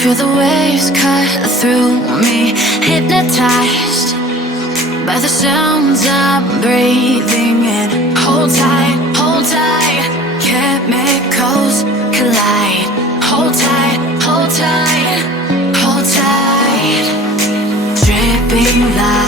Feel the waves cut through me, hypnotized by the sounds I'm breathing in. Hold tight, hold tight, chemicals collide. Hold tight, hold tight, hold tight. Dripping light.